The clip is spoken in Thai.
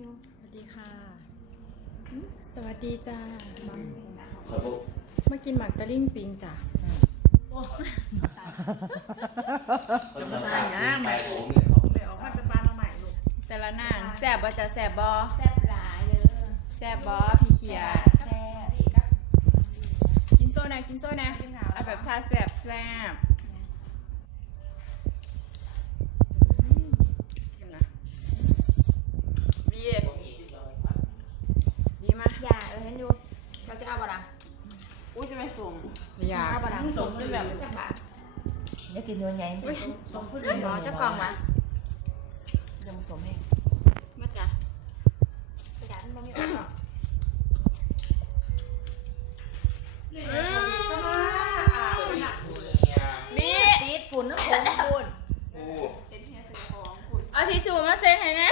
อยู่สวัสดีค่ะ สวัสดีจ้าขอพวกมากินหมักตะลิ่งปิงจ้ะคนต่างๆไปผมเนี่ยเขาไปออกมาเป็นปลาเราใหม่ลูกแต่ละนางแสบบ่จะแสบบอแซ่บหลายเลยแสบบอพี่เขีย แซ่บอีกครับกินโซ่นะกินโซ่นะเอาแบบทาแสบแสบ ไม่ส่งอยากข้าวบะนังส่งด้วยแบบเดี๋ยวกินเนื้อไงส่งผู้เรียเจ้ากล่องมะเดี๋ยวมาส่งให้มาจ้ะกระดาษมันไม่ออกนี่ติดฝุ่นนะผมฝุ่นเอาทิชชู่มาเซ็นให้นะ